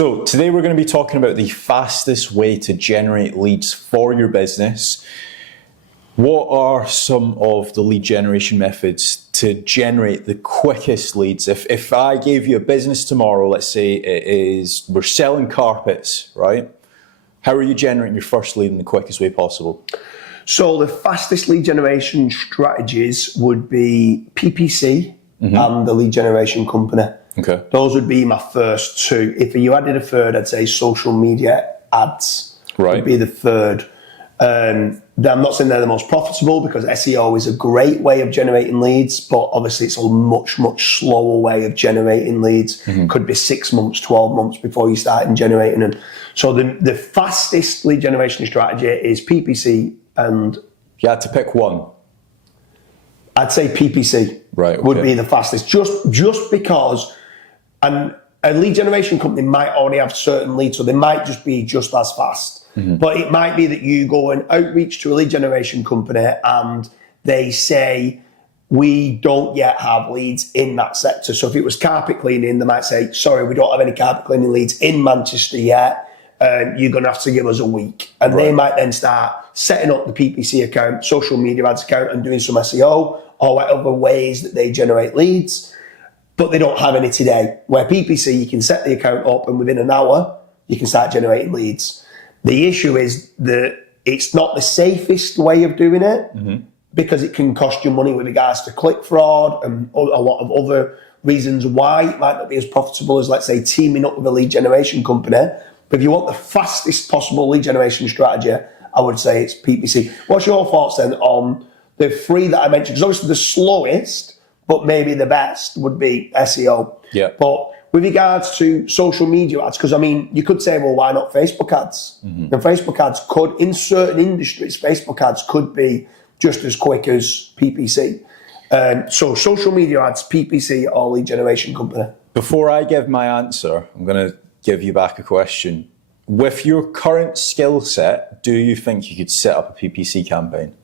So today we're going to be talking about the fastest way to generate leads for your business. What are some of the lead generation methods to generate the quickest leads? If I gave you a business tomorrow, let's say we're selling carpets, right? How are you generating your first lead in the quickest way possible? So the fastest lead generation strategies would be PPC and the lead generation company. Okay. Those would be my first two. If you added a third, I'd say social media ads would be the third. I'm not saying they're the most profitable because SEO is a great way of generating leads, but obviously it's a much, much slower way of generating leads. Could be 6 months, 12 months before you start generating them. So the fastest lead generation strategy is PPC and... If you had to pick one. I'd say PPC would be the fastest, just because... And a lead generation company might already have certain leads, so they might just be just as fast. But it might be that you go and outreach to a lead generation company and they say, we don't yet have leads in that sector. So if it was carpet cleaning, they might say, sorry, we don't have any carpet cleaning leads in Manchester yet. You're going to have to give us a week. And they might then start setting up the PPC account, social media ads account, and doing some SEO or whatever ways that they generate leads. But they don't have any today. Where PPC, you can set the account up and within an hour, you can start generating leads. The issue is that it's not the safest way of doing it because it can cost you money with regards to click fraud and a lot of other reasons why it might not be as profitable as, let's say, teaming up with a lead generation company. But if you want the fastest possible lead generation strategy, I would say it's PPC. What's your thoughts then on the three that I mentioned? Because obviously the slowest, but maybe the best would be SEO. Yeah. But with regards to social media ads, because I mean, you could say, well, why not Facebook ads? And Facebook ads could, in certain industries, Facebook ads could be just as quick as PPC. So social media ads, PPC, or lead generation company. Before I give my answer, I'm going to give you back a question. With your current skill set, do you think you could set up a PPC campaign?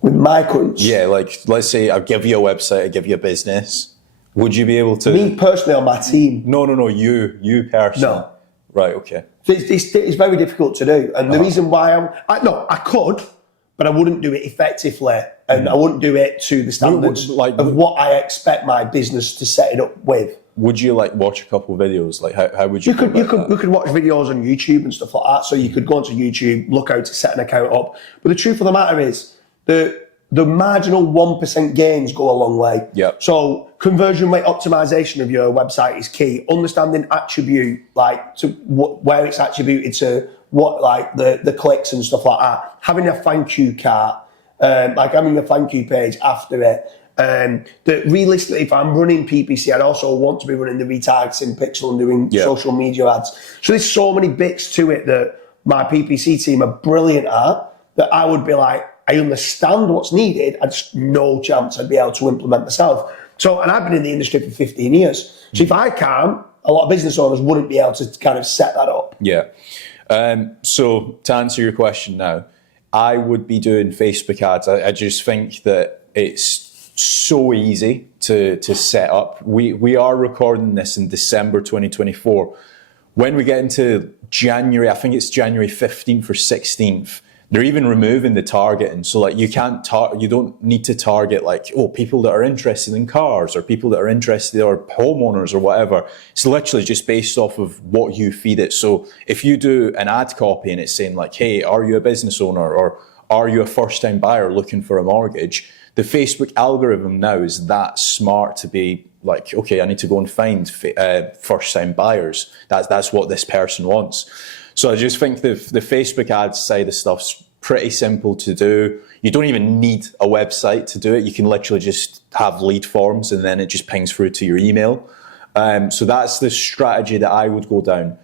With my current... Yeah, like, let's say I give you a website, I give you a business. Would you be able to... Me personally or my team? No, you personally. No. Right, okay. It's very difficult to do. And the reason why I could, but I wouldn't do it effectively. And I wouldn't do it to the standards of what I expect my business to set it up with. Would you like watch a couple of videos? Like how would you? You could watch videos on YouTube and stuff like that. So you could go onto YouTube, look how to set an account up. But the truth of the matter is the marginal 1% gains go a long way. Yeah. So conversion rate optimization of your website is key. Understanding attribute, like to where it's attributed to, what like the clicks and stuff like that. Having a thank you cart, like having a thank you page after it. That realistically, if I'm running PPC, I'd also want to be running the retargeting pixel and doing social media ads. So there's so many bits to it that my PPC team are brilliant at that I would be like, I understand what's needed. I just no chance I'd be able to implement myself. So, and I've been in the industry for 15 years. So if I can't, a lot of business owners wouldn't be able to kind of set that up. Yeah. So to answer your question now, I would be doing Facebook ads. I just think that it's so easy to set up. We are recording this in December 2024. When we get into January, I think it's January 15th or 16th, they're even removing the targeting. So like you don't need to target like, people that are interested in cars or people that are interested or homeowners or whatever. It's literally just based off of what you feed it. So if you do an ad copy and it's saying like, hey, are you a business owner or are you a first-time buyer looking for a mortgage? The Facebook algorithm now is that smart to be like, okay, I need to go and find first-time buyers. That's what this person wants. So I just think the Facebook ads side of stuff's pretty simple to do. You don't even need a website to do it. You can literally just have lead forms and then it just pings through to your email. So that's the strategy that I would go down.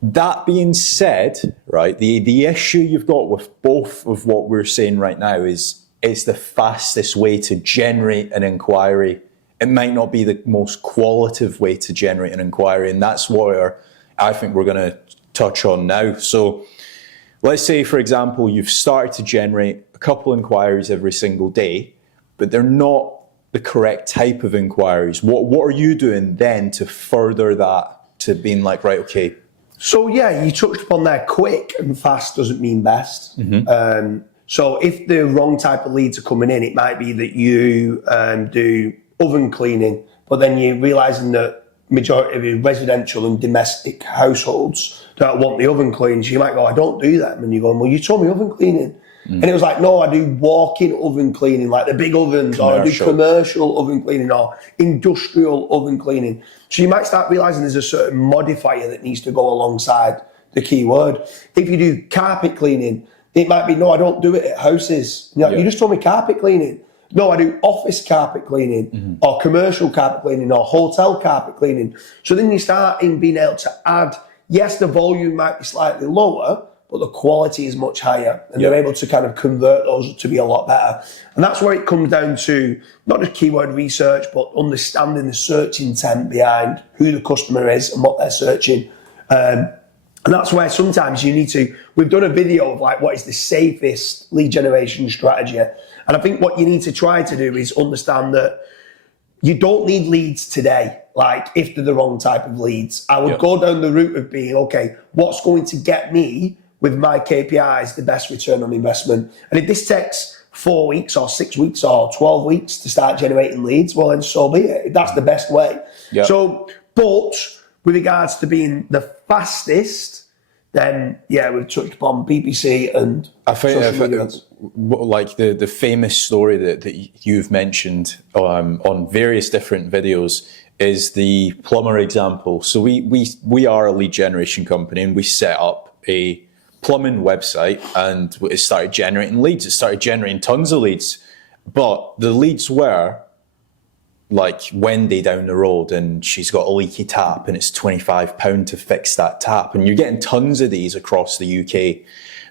That being said, right, the issue you've got with both of what we're saying right now is it's the fastest way to generate an inquiry. It might not be the most qualitative way to generate an inquiry, and that's where I think we're going to touch on now. So let's say, for example, you've started to generate a couple inquiries every single day, but they're not the correct type of inquiries. What are you doing then to further that to being like, right, okay. So yeah, you touched upon there, quick and fast doesn't mean best. So if the wrong type of leads are coming in, it might be that you do oven cleaning, but then you're realising that majority of your residential and domestic households don't want the oven cleaned. So you might go, I don't do that. And you're going, well, you told me oven cleaning. And it was like, no, I do walk-in oven cleaning, like the big ovens, or I do commercial oven cleaning, or industrial oven cleaning. So you might start realising there's a certain modifier that needs to go alongside the keyword. If you do carpet cleaning, it might be, no, I don't do it at houses. You just told me carpet cleaning. No, I do office carpet cleaning, or commercial carpet cleaning, or hotel carpet cleaning. So then you start in being able to add, yes, the volume might be slightly lower, but the quality is much higher, and they're able to kind of convert those to be a lot better. And that's where it comes down to not just keyword research, but understanding the search intent behind who the customer is and what they're searching. And that's where sometimes you need to, we've done a video of like what is the safest lead generation strategy. And I think what you need to try to do is understand that you don't need leads today, like if they're the wrong type of leads. I would go down the route of being, okay, what's going to get me with my KPIs the best return on investment? And if this takes 4 weeks or 6 weeks or 12 weeks to start generating leads, well then so be it. That's the best way. So, but with regards to being the fastest, then yeah, we've touched upon PPC and social media. Like the famous story that you've mentioned on various different videos is the plumber example. So we are a lead generation company, and we set up a plumbing website, and it started generating leads. It started generating tons of leads, but the leads were like Wendy down the road, and she's got a leaky tap, and it's £25 to fix that tap. And you're getting tons of these across the UK.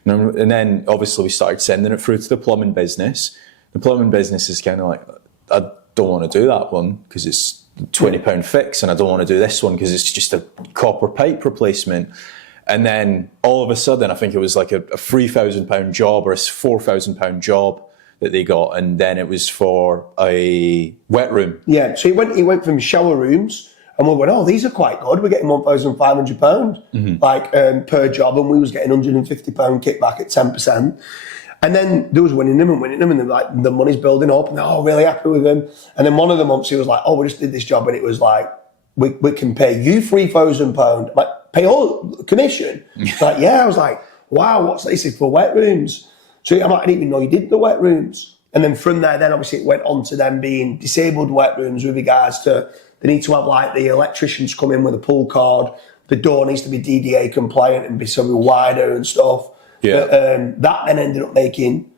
And then obviously we started sending it through to the plumbing business. The plumbing business is kind of like, I don't want to do that one because it's £20 fix, and I don't want to do this one because it's just a copper pipe replacement. And then all of a sudden, I think it was like a £3,000 job or a £4,000 job that they got, and then it was for a wet room. Yeah, so he went from shower rooms, and we went, oh, these are quite good. We're getting £1,500 per job, and we was getting £150 kickback at 10%. And then there was winning them, and they're like, the money's building up, and they're all really happy with them. And then one of the months he was like, oh, we just did this job, and it was like, we can pay you £3,000, like pay all commission. Like, yeah, I was like, wow, what's this? It's for wet rooms. So I'm like, I didn't even know you did the wet rooms. And then from there, then obviously it went on to them being disabled wet rooms with regards to, they need to have like the electricians come in with a pull cord. The door needs to be DDA compliant and be sort of wider and stuff. But that then ended up making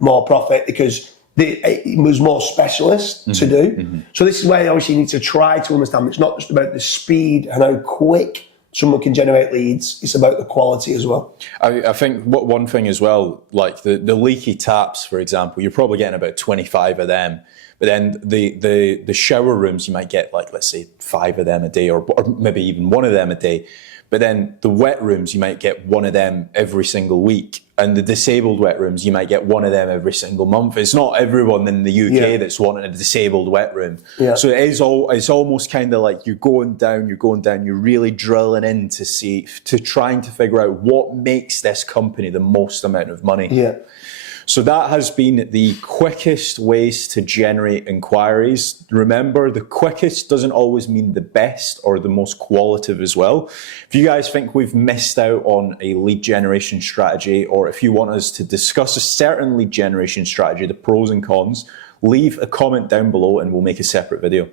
more profit because it was more specialist to do. So this is where obviously you need to try to understand it's not just about the speed and how quick someone can generate leads, it's about the quality as well. I think one thing as well, like the leaky taps, for example, you're probably getting about 25 of them. But then the shower rooms, you might get like, let's say 5 of them a day, or maybe even 1 of them a day. But then the wet rooms, you might get 1 of them every single week. And the disabled wet rooms, you might get 1 of them every single month. It's not everyone in the UK that's wanting a disabled wet room. So it's almost kind of like you're going down, you're really drilling in to trying to figure out what makes this company the most amount of money. So that has been the quickest ways to generate inquiries. Remember, the quickest doesn't always mean the best or the most qualitative as well. If you guys think we've missed out on a lead generation strategy, or if you want us to discuss a certain lead generation strategy, the pros and cons, leave a comment down below and we'll make a separate video.